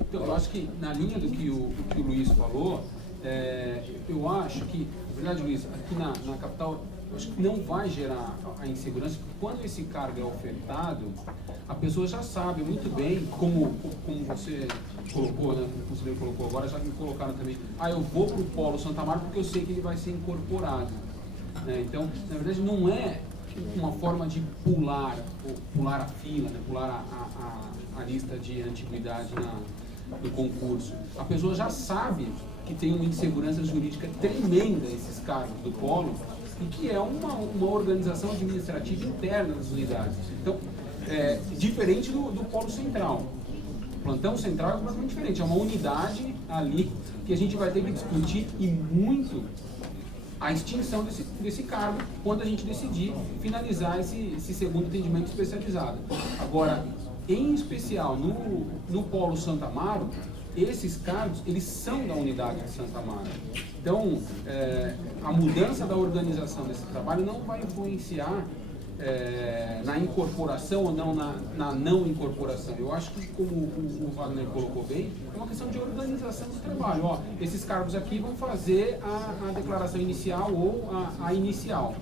então, eu acho que na linha do que o Luiz falou, eu acho que, na verdade, Luiz, aqui na capital, eu acho que não vai gerar a insegurança, porque quando esse cargo é ofertado, a pessoa já sabe muito bem, como você colocou, né, o conselheiro colocou agora, já me colocaram também, eu vou para o Polo Santa Marta porque eu sei que ele vai ser incorporado. Então, na verdade, não é uma forma de pular a fila, né, pular a lista de antiguidade no concurso. A pessoa já sabe que tem uma insegurança jurídica tremenda esses cargos do Polo e que é uma organização administrativa interna das unidades. Então, diferente do Polo Central. O plantão central é completamente diferente, é uma unidade ali que a gente vai ter que discutir e muito a extinção desse cargo quando a gente decidir finalizar esse segundo atendimento especializado. Agora, em especial no Polo Santo Amaro, esses cargos, eles são da unidade de Santo Amaro. Então, a mudança da organização desse trabalho não vai influenciar na incorporação ou não na não incorporação. Eu acho que, como o Wagner colocou bem, é uma questão de organização do trabalho. Esses cargos aqui vão fazer a declaração inicial ou a inicial.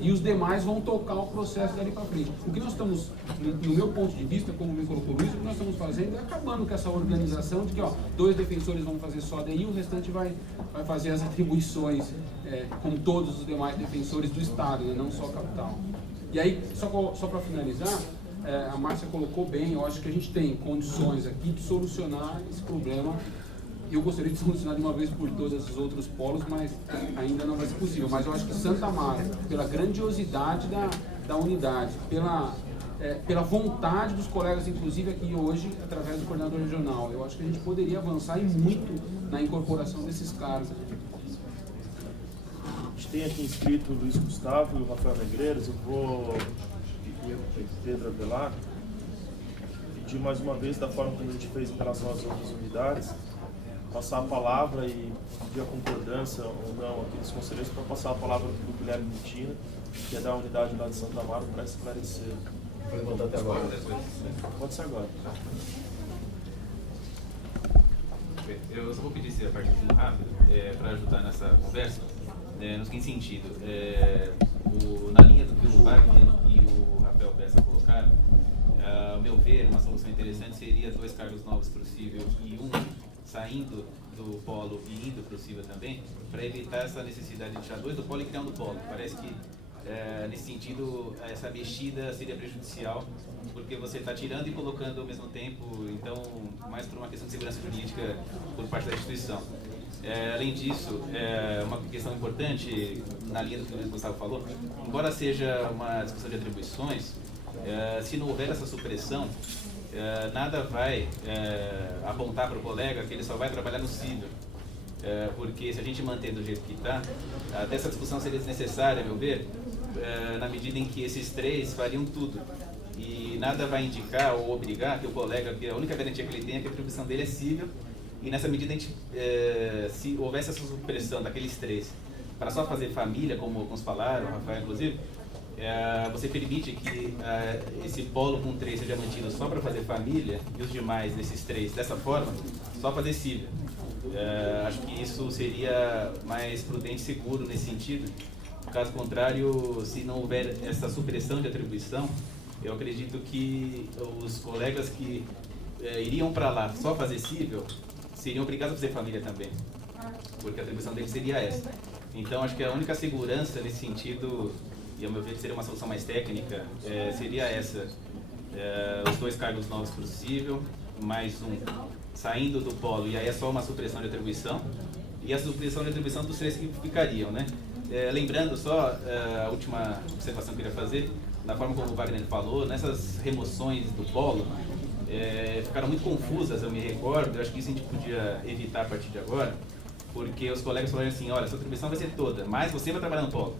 E os demais vão tocar o processo dali para frente. O que nós estamos, no meu ponto de vista, como me colocou o Luiz, o que nós estamos fazendo é acabando com essa organização de que 2 defensores vão fazer só DI e o restante vai fazer as atribuições como todos os demais defensores do Estado, né, não só a capital. E aí, só para finalizar, a Márcia colocou bem, eu acho que a gente tem condições aqui de solucionar esse problema. Eu gostaria de solucionar de uma vez por todas os outros polos, mas ainda não vai ser possível. Mas eu acho que Santo Amaro, pela grandiosidade da unidade, pela vontade dos colegas, inclusive aqui hoje, através do coordenador regional, eu acho que a gente poderia avançar e muito na incorporação desses cargos. A gente tem aqui inscrito o Luiz Gustavo e o Rafael Negreiros. Eu vou pedir Pedro Avelar, pedir mais uma vez, da forma como a gente fez em relação às outras unidades, passar a palavra e pedir a concordância ou não aqui dos conselheiros para passar a palavra para o Guilherme Mutina, que é da unidade lá de Santo Amaro, para esclarecer. Pode botar até agora. Pode ser agora. Eu só vou pedir a parte muito rápido para ajudar nessa conversa, no seguinte sentido. Na linha do que o Wagner e o Rafael Bessa colocaram, ao meu ver, uma solução interessante seria 2 cargos novos para o cível e 1 saindo do polo e indo para o cível também, para evitar essa necessidade de deixar 2 do polo e criar um do polo. Parece que nesse sentido, essa mexida seria prejudicial, porque você está tirando e colocando ao mesmo tempo, então, mais por uma questão de segurança jurídica por parte da instituição. Além disso, uma questão importante, na linha do que o Gustavo falou, embora seja uma discussão de atribuições, se não houver essa supressão, nada vai apontar para o colega que ele só vai trabalhar no cível. Porque se a gente manter do jeito que está, até essa discussão seria desnecessária, a meu ver, na medida em que esses três fariam tudo. E nada vai indicar ou obrigar que o colega, que a única garantia que ele tem é que a atribuição dele é cível, e nessa medida, a gente, se houvesse essa supressão daqueles três para só fazer família, como alguns falaram, o Rafael inclusive, você permite que esse polo com 3 seja mantido só para fazer família, e os demais desses 3, dessa forma, só fazer cível. Acho que isso seria mais prudente e seguro nesse sentido. Caso contrário, se não houver essa supressão de atribuição, eu acredito que os colegas que iriam para lá só fazer cível seriam obrigados a fazer família também, porque a atribuição deles seria essa. Então, acho que a única segurança nesse sentido, e ao meu ver seria uma solução mais técnica, seria essa. Os 2 cargos novos para o cível, mais um saindo do polo, e aí é só uma supressão de atribuição, e a supressão de atribuição dos 3 que ficariam, né? Lembrando só, a última observação que eu queria fazer, na forma como o Wagner falou, nessas remoções do polo, ficaram muito confusas, eu me recordo, eu acho que isso a gente podia evitar a partir de agora, porque os colegas falaram assim, olha, sua atribuição vai ser toda, mas você vai trabalhar no polo.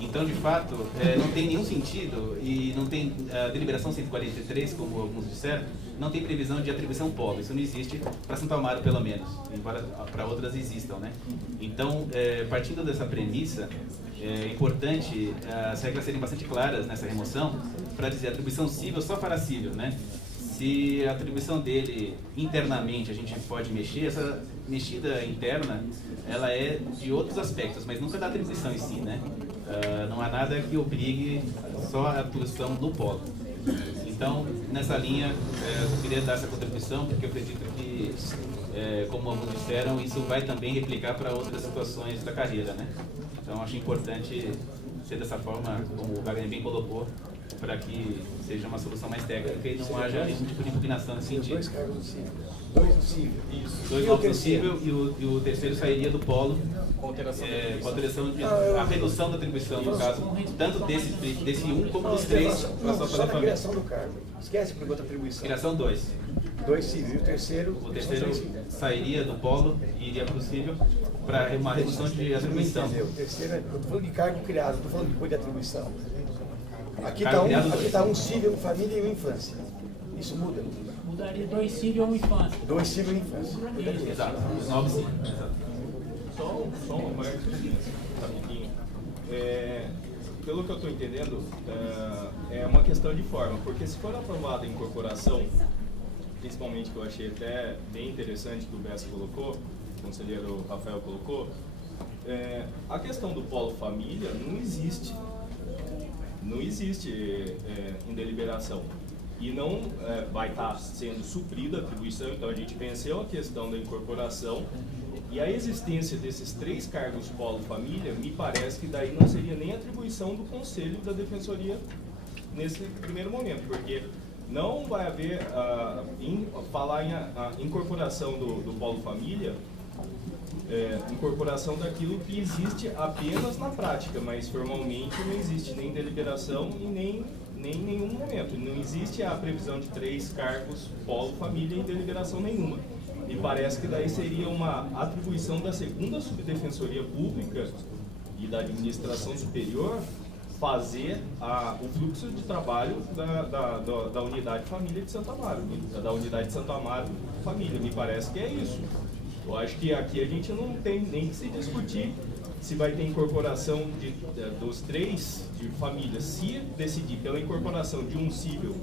Então, de fato, não tem nenhum sentido, e não tem a deliberação 143, como alguns disseram, não tem previsão de atribuição polo. Isso não existe para Santo Amaro, pelo menos, embora para outras existam, né? Então, partindo dessa premissa, é importante as regras serem bastante claras nessa remoção, para dizer atribuição cível só para cível, né? Se a atribuição dele internamente a gente pode mexer, essa mexida interna, ela é de outros aspectos, mas nunca da atribuição em si, né? Não há nada que obrigue só a atribuição no polo. Então, nessa linha, eu queria dar essa contribuição, porque eu acredito que, como alguns disseram, isso vai também replicar para outras situações da carreira, né? Então, acho importante ser dessa forma, como o Wagner bem colocou, para que seja uma solução mais técnica e não haja nenhum tipo de impugnação nesse sentido. 2 cargos no cível. 2 no cível. Isso. 2 novos no cível e o terceiro sairia do polo com alteração de a redução da atribuição, no caso, tanto desse um como dos 3. Só na criação do cargo. Esquece por outra atribuição. Criação 2. 2 civil. O terceiro sairia do polo e iria para o cível para uma redução de atribuição. O terceiro, eu estou falando de cargo criado, estou falando depois de atribuição. Aqui está um cível, família e uma infância. Isso muda? Mudaria 2 cível e 1 infância. 2 cível e infância. Exato. Os 9 sim. Só uma marca rapidinho. Pelo que eu estou entendendo, é uma questão de forma, porque se for aprovada a incorporação, principalmente que eu achei até bem interessante que o Bessa colocou, o conselheiro Rafael colocou, a questão do polo família não existe. Não existe em deliberação. E não vai estar sendo suprida a atribuição, então a gente venceu a questão da incorporação. E a existência desses 3 cargos polo-família, me parece que daí não seria nem atribuição do Conselho da Defensoria nesse primeiro momento, porque não vai haver, falar em incorporação do polo-família, incorporação daquilo que existe apenas na prática, mas formalmente não existe nem deliberação e nem em nenhum momento. Não existe a previsão de 3 cargos polo-família em deliberação nenhuma. Me parece que daí seria uma atribuição da 2ª Subdefensoria Pública e da Administração Superior fazer o fluxo de trabalho da Unidade Família de Santo Amaro, da Unidade de Santo Amaro Família. Me parece que é isso. Eu acho que aqui a gente não tem nem que se discutir se vai ter incorporação dos 3 de família. Se decidir pela incorporação de um cível,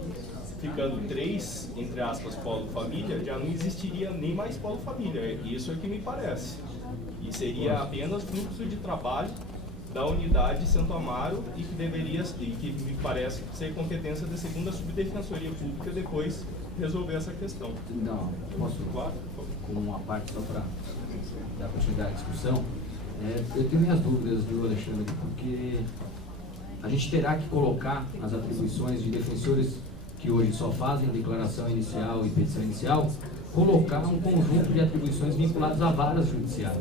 ficando 3, entre aspas, polo-família, já não existiria nem mais polo-família. Isso é que me parece. E seria apenas fluxo de trabalho da unidade de Santo Amaro e que me parece ser competência da 2ª Subdefensoria Pública depois resolver essa questão. Não, posso, claro, com uma parte só para dar continuidade à discussão. Eu tenho minhas dúvidas, viu, Alexandre, porque a gente terá que colocar as atribuições de defensores que hoje só fazem declaração inicial e petição inicial, colocar um conjunto de atribuições vinculadas a varas judiciais.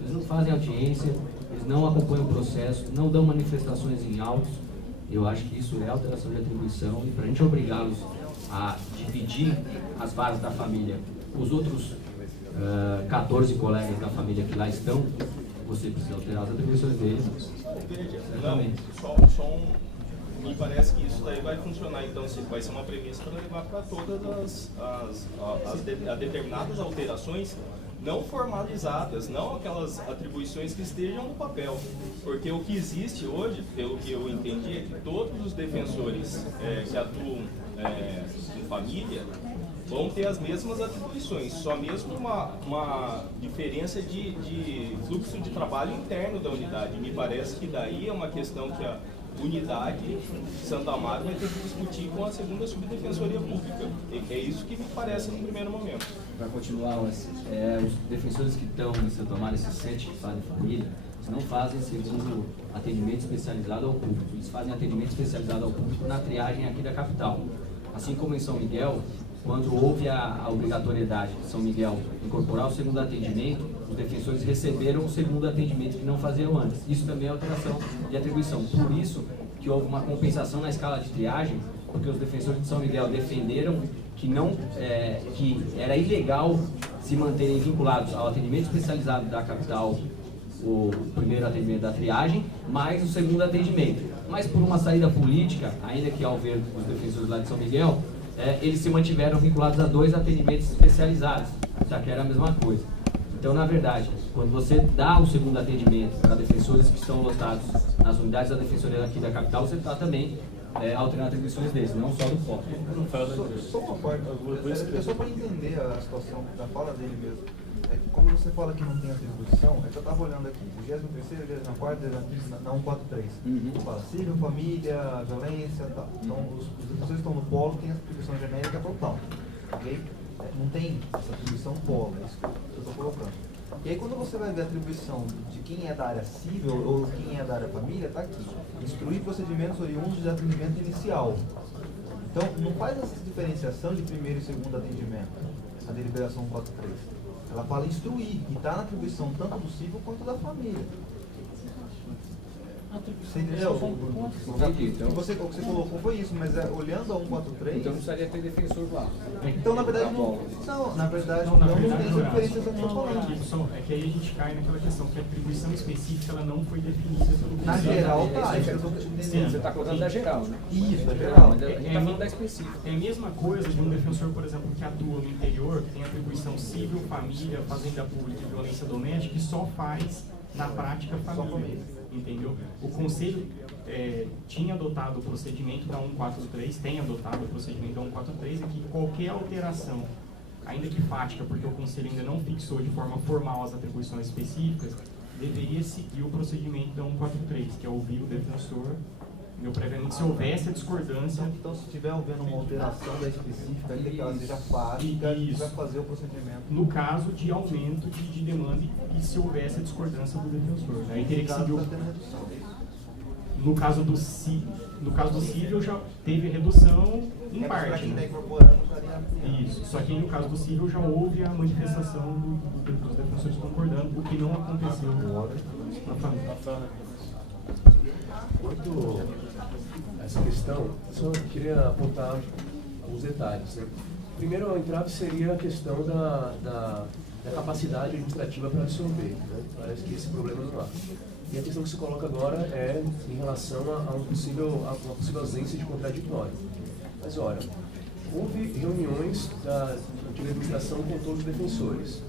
Eles não fazem audiência, eles não acompanham o processo, não dão manifestações em autos. Eu acho que isso é alteração de atribuição, e para a gente obrigá-los a dividir as varas da família, os outros 14 colegas da família que lá estão, você precisa alterar as atribuições deles. Me parece que isso daí vai funcionar, então, vai ser uma premissa para levar para todas as determinadas alterações não formalizadas, não aquelas atribuições que estejam no papel. Porque o que existe hoje, pelo que eu entendi, é que todos os defensores que atuam em família vão ter as mesmas atribuições, só mesmo uma diferença de fluxo de trabalho interno da unidade. Me parece que daí é uma questão que a unidade Santo Amaro vai ter que discutir com a segunda subdefensoria pública. É isso que me parece no primeiro momento. Para continuar, os defensores que estão em Santo Amaro, esses 7 que fazem família, eles não fazem segundo atendimento especializado ao público, eles fazem atendimento especializado ao público na triagem aqui da capital. Assim como em São Miguel, quando houve a obrigatoriedade de São Miguel incorporar o segundo atendimento, os defensores receberam o segundo atendimento que não faziam antes. Isso também é alteração de atribuição. Por isso que houve uma compensação na escala de triagem, porque os defensores de São Miguel defenderam que era ilegal se manterem vinculados ao atendimento especializado da capital, o primeiro atendimento da triagem, mais o segundo atendimento. Mas por uma saída política, ainda que ao ver os defensores lá de São Miguel, eles se mantiveram vinculados a 2 atendimentos especializados, já que era a mesma coisa. Então, na verdade, quando você dá o segundo atendimento para defensores que estão lotados nas unidades da defensoria aqui da capital, você está também alterando atribuições deles, não só do foco. Só uma parte, só para entender a situação da fala dele mesmo. É que como você fala que não tem atribuição, é que eu estava olhando aqui, 23º, 24º, na 143. Fala civil, família, violência, tal. Então, os defensores que estão no polo têm atribuição genérica total, ok? Não tem essa atribuição polo, é isso que eu estou colocando. E aí, quando você vai ver a atribuição de quem é da área civil ou quem é da área família, está aqui. Instruir procedimentos oriundos de atendimento inicial. Então, não faz essa diferenciação de primeiro e segundo atendimento, a deliberação 143. Ela fala instruir, e está na atribuição tanto do civil quanto da família. Você entendeu? O que você colocou foi isso, mas olhando a 143... Então precisaria ter defensor lá. Então, na verdade, não tem essa diferenciação que eu estou falando. É que aí a gente cai naquela questão que a atribuição específica ela não foi definida pelo Na geral, tá. Isso que eu estou entendendo. Você está colocando da geral, né? Isso, da geral. Mas a gente está falando da específica. É a mesma coisa de um defensor, por exemplo, que atua no interior, que tem atribuição civil, família, fazenda pública e violência doméstica, que só faz, na prática, família. Entendeu? O Conselho tinha adotado o procedimento da 143, tem adotado o procedimento da 143, e que qualquer alteração, ainda que fática, porque o Conselho ainda não fixou de forma formal as atribuições específicas, deveria seguir o procedimento da 143, que é ouvir o defensor, previamente, se houvesse a discordância. Então, se estiver havendo uma alteração da específica, ainda que ela seja fática, vai fazer o procedimento. No caso de aumento de demanda e se houvesse a discordância do defensor. Aí teria que seguir no caso do civil já teve redução em parte. Né? Isso. Só que no caso do civil já houve a manifestação dos defensores concordando, o que não aconteceu na família. Quanto a essa questão, só queria apontar alguns detalhes. Né? Primeiro, o entrave seria a questão da capacidade administrativa para absorver. Né? Parece que esse problema não há. E a questão que se coloca agora é em relação a uma possível ausência de contraditório. Mas, olha, houve reuniões da antiga administração com todos os defensores.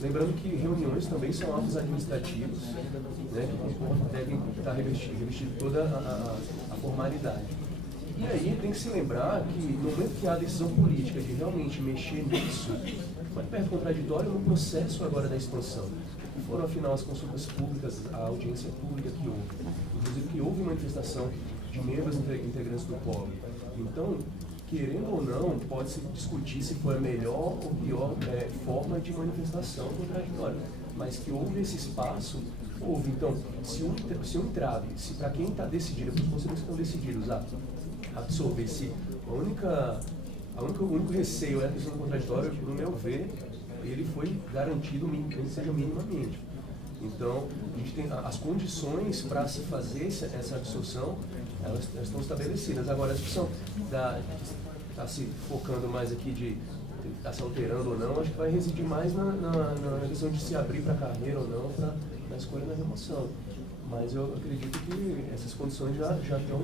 Lembrando que reuniões também são atos administrativos, né, que devem estar revestidos toda a formalidade. E aí tem que se lembrar que no momento que há a decisão política de realmente mexer nisso, vai perto contraditório no processo agora da expansão. E foram, afinal, as consultas públicas, a audiência pública que houve. Inclusive que houve manifestação de membros integrantes do polo. Então, querendo ou não, pode-se discutir se foi a melhor ou pior forma de manifestação contraditória. Mas que houve esse espaço povo. Então, se um entrave, se para quem está decidido, para os conselheiros que estão decididos a absorver, se o único receio é a questão do contraditório, no meu ver, ele foi garantido, que seja minimamente. Então, a gente tem as condições para se fazer essa absorção, elas estão estabelecidas. Agora, a discussão está se focando mais aqui de está se alterando ou não, acho que vai residir mais na questão de se abrir para a carreira ou não, na escolha da remoção. Mas eu acredito que essas condições já estão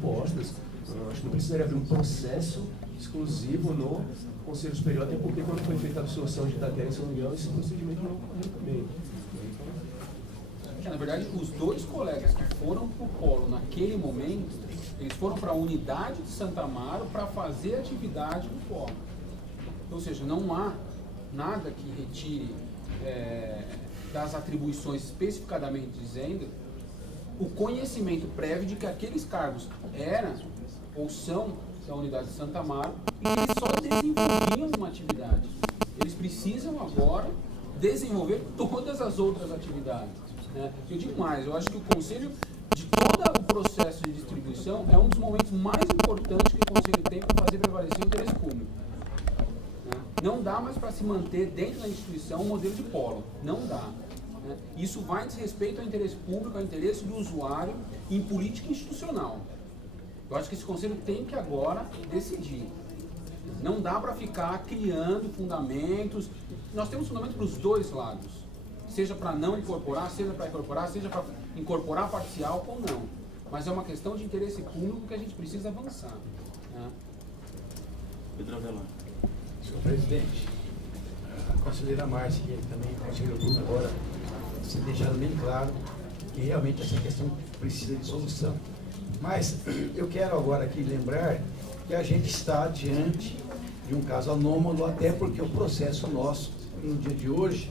postas. Eu acho que não precisaria abrir um processo exclusivo no Conselho Superior, até porque quando foi feita a absorção de Itaquera em São Miguel, esse procedimento não ocorreu também. Na verdade, os dois colegas que foram para o polo naquele momento, eles foram para a unidade de Santa Amaro para fazer atividade do polo. Ou seja, não há nada que retire das atribuições especificadamente dizendo o conhecimento prévio de que aqueles cargos eram ou são da unidade de Santa Amaro e eles só desenvolviam uma atividade. Eles precisam agora desenvolver todas as outras atividades. Eu digo mais, eu acho que o Conselho, de todo o processo de distribuição, é um dos momentos mais importantes que o Conselho tem para fazer prevalecer o interesse público. Não dá mais para se manter dentro da instituição um modelo de polo. Não dá. Isso vai desrespeito ao interesse público, ao interesse do usuário em política institucional. Eu acho que esse Conselho tem que agora decidir. Não dá para ficar criando fundamentos. Nós temos fundamentos para os dois lados. Seja para não incorporar, seja para incorporar, seja para incorporar parcial ou não. Mas é uma questão de interesse público que a gente precisa avançar. Pedro Avelar. Senhor presidente, a conselheira Márcia, que também é conselheiro Bruno agora, se deixaram bem claro que realmente essa questão precisa de solução. Mas eu quero agora aqui lembrar que a gente está diante de um caso anômalo, até porque o processo nosso, no dia de hoje,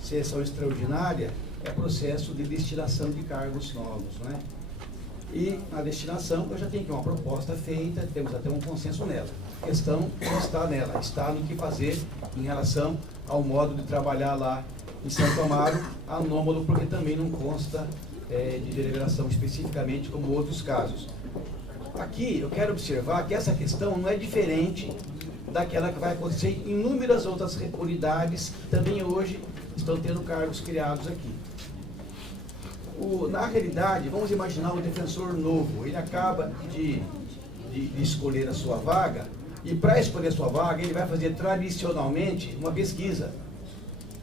sessão extraordinária, é processo de destinação de cargos novos, né? E na destinação eu já tenho aqui uma proposta feita, temos até um consenso nela. A questão não está nela, está no que fazer em relação ao modo de trabalhar lá em Santo Amaro, anômalo, porque também não consta de deliberação especificamente como outros casos. Aqui eu quero observar que essa questão não é diferente daquela que vai acontecer em inúmeras outras unidades que também hoje estão tendo cargos criados aqui. Na realidade, vamos imaginar um defensor novo, ele acaba de escolher a sua vaga, e para escolher a sua vaga, ele vai fazer tradicionalmente uma pesquisa.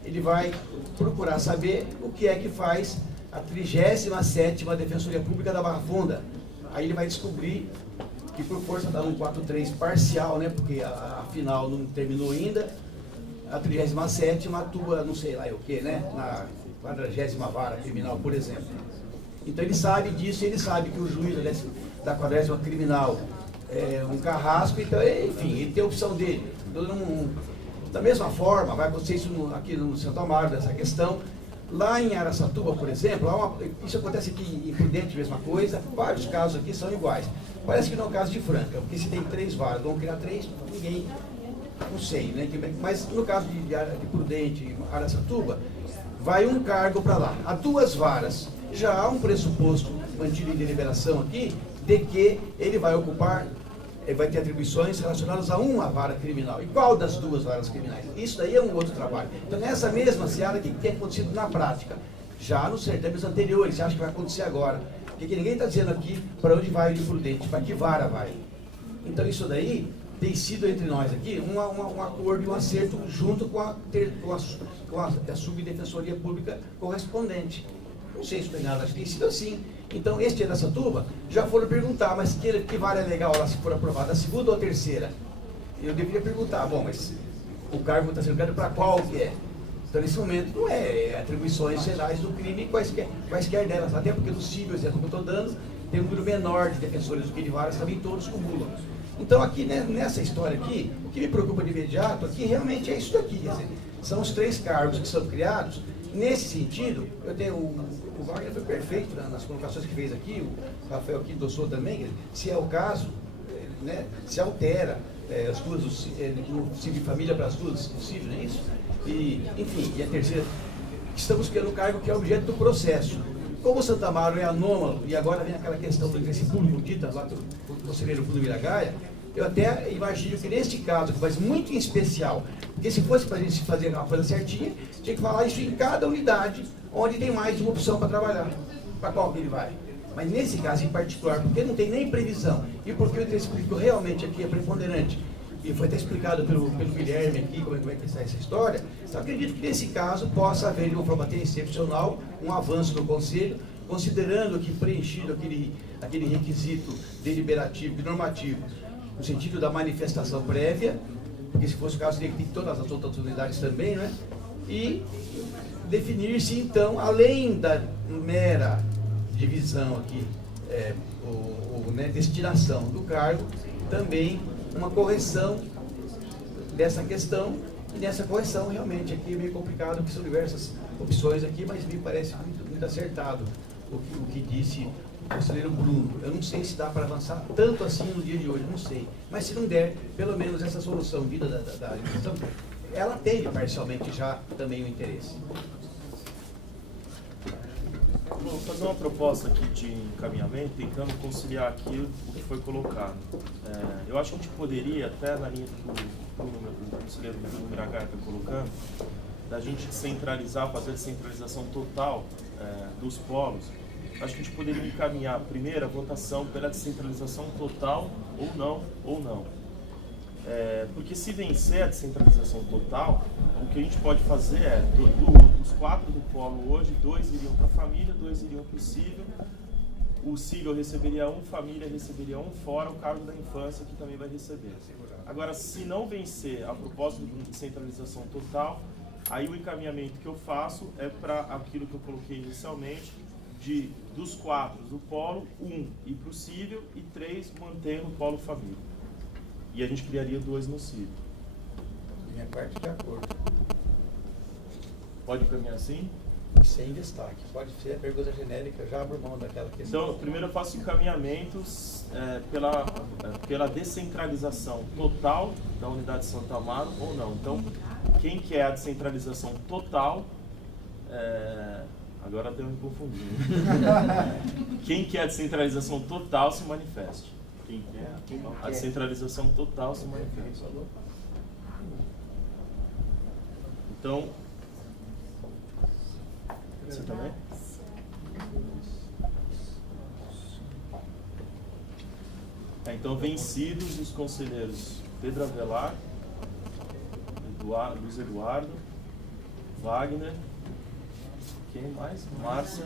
Ele vai procurar saber o que é que faz a 37ª Defensoria Pública da Barra Funda. Aí ele vai descobrir que por força da 143 parcial, né, porque a final não terminou ainda, a 37ª atua, não sei lá o que, né, na 40ª Vara Criminal, por exemplo. Então ele sabe disso, ele sabe que o juiz da 40ª Criminal é um carrasco, então, enfim, ele tem a opção dele. Da mesma forma, vai acontecer isso aqui no Santo Amaro, dessa questão. Lá em Araçatuba, por exemplo, isso acontece aqui em Prudente, mesma coisa, vários casos aqui são iguais. Parece que não é o caso de Franca, porque se tem 3 varas, vão criar 3, ninguém, não sei, né? Mas no caso de Prudente, Araçatuba, vai um cargo para lá. Há 2 varas, já há um pressuposto mantido em deliberação aqui, de que ele vai ocupar, vai ter atribuições relacionadas a uma vara criminal. E qual das 2 varas criminais? Isso daí é um outro trabalho. Então, nessa mesma seara, o que tem acontecido na prática? Já nos certames anteriores, você acha que vai acontecer agora? Porque ninguém está dizendo aqui para onde vai o Prudente, para que vara vai. Então, isso daí tem sido entre nós aqui um acordo e um acerto junto com a subdefensoria pública correspondente. Não sei se o Penal tem sido assim. Então, este Araçatuba já foram perguntar, mas que vara é legal ela se for aprovada, a 2ª ou a 3ª? Eu deveria perguntar, bom, mas o cargo está sendo criado para qual que é? Então, nesse momento, não é atribuições gerais do crime, quaisquer delas, até porque no civil, exemplo que eu estou dando, tem um número menor de defensores do que de varas, também todos cumulam. Então, aqui, né, nessa história aqui, o que me preocupa de imediato aqui realmente é isso daqui, quer dizer, são os 3 cargos que são criados. Nesse sentido, eu tenho o Wagner foi perfeito nas colocações que fez aqui, o Rafael aqui endossou também, se é o caso, né, se altera as 2 do civil e família para as 2 do civil, não é isso? E, enfim, e a terceira, estamos criando o cargo que é objeto do processo. Como o Santo Amaro é anômalo, e agora vem aquela questão do interesse público dita lá pelo conselheiro Bruno Miragaia, eu até imagino que neste caso, mas muito em especial, porque se fosse para a gente fazer uma coisa certinha, tinha que falar isso em cada unidade, onde tem mais de uma opção para trabalhar, para qual que ele vai. Mas nesse caso em particular, porque não tem nem previsão, e porque o interesse público realmente aqui é preponderante, e foi até explicado pelo Guilherme aqui como é que está essa história, então acredito que nesse caso possa haver, de uma forma até excepcional, um avanço no Conselho, considerando que preenchido aquele requisito deliberativo e normativo, no sentido da manifestação prévia, porque se fosse o caso teria que ter todas as outras unidades também, né? E definir-se então, além da mera divisão aqui, destinação do cargo, também uma correção dessa questão, e nessa correção realmente aqui é meio complicado, porque são diversas opções aqui, mas me parece muito acertado o que disse o conselheiro Bruno. Eu não sei se dá para avançar tanto assim no dia de hoje, não sei, mas se não der, pelo menos essa solução vinda da legislação, ela atende parcialmente já também o interesse. Vou fazer uma proposta aqui de encaminhamento, tentando conciliar aqui o que foi colocado. Eu acho que a gente poderia, até na linha que o conselheiro Bruno Miragaia está colocando, da gente descentralizar, fazer a descentralização total dos polos. Acho que a gente poderia encaminhar primeiro a votação pela descentralização total ou não. Porque se vencer a descentralização total, o que a gente pode fazer é, dos 4 do polo hoje, 2 iriam para a família, 2 iriam para o cível. O cível receberia 1, família receberia 1, fora o cargo da infância que também vai receber. Agora, se não vencer a proposta de descentralização total, aí o encaminhamento que eu faço é para aquilo que eu coloquei inicialmente, dos 4 do polo, 1 ir para o cível e 3 mantendo o polo família. E a gente criaria 2 no cível. Minha parte de acordo. Pode caminhar assim? Sem destaque. Pode ser a pergunta genérica, já abro mão daquela questão. Então, primeiro eu faço encaminhamentos pela descentralização total da unidade de Santo Amaro ou não. Então, quem quer a descentralização total... agora até eu me confundi. Quem quer a descentralização total se manifeste. Quem quer a descentralização total se manifesta. Então, você também? Então, vencidos os conselheiros Pedro Avelar, Luiz Eduardo, Wagner, quem mais? Márcia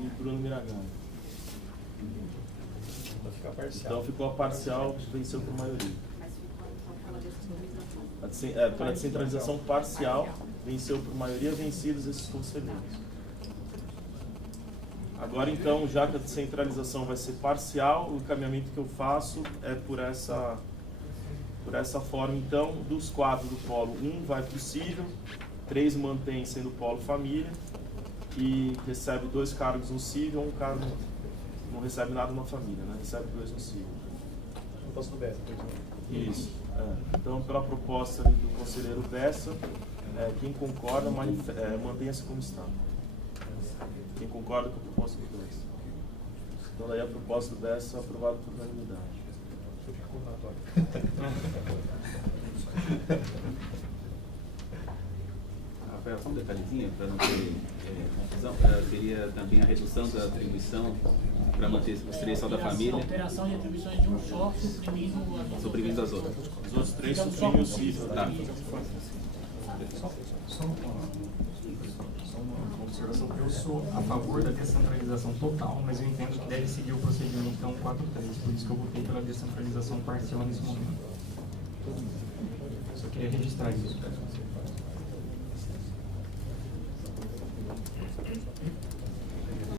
e Bruno Miragaia. Então ficou a parcial, venceu por maioria. Pela descentralização parcial, venceu por maioria, vencidos esses conselheiros. Agora então, já que a descentralização vai ser parcial, o encaminhamento que eu faço é por essa forma. Então, dos 4 do polo, 1 vai para o cível, 3 mantém sendo polo família, e recebe 2 cargos no cível, 1 cargo não recebe nada na família, né? Recebe 2 no cível. Proposta do Bessa, por exemplo. Isso. Então, pela proposta ali do conselheiro Bessa, quem concorda, mantenha-se como está. Quem concorda com a proposta do Bessa. Então, daí a proposta do Bessa é aprovada por unanimidade. Eu fico com o relatório. Rafael, só um detalhezinho, para não ter confusão, seria também a redução da atribuição para manter a distribuição da família. Alteração de atribuições de um só, suprimindo as outras. Os outros 3 suprimem o cível. Tá. Só uma observação. Eu sou a favor da descentralização total, mas eu entendo que deve seguir o procedimento então 4.3, por isso que eu votei pela descentralização parcial nesse momento. Só queria registrar isso.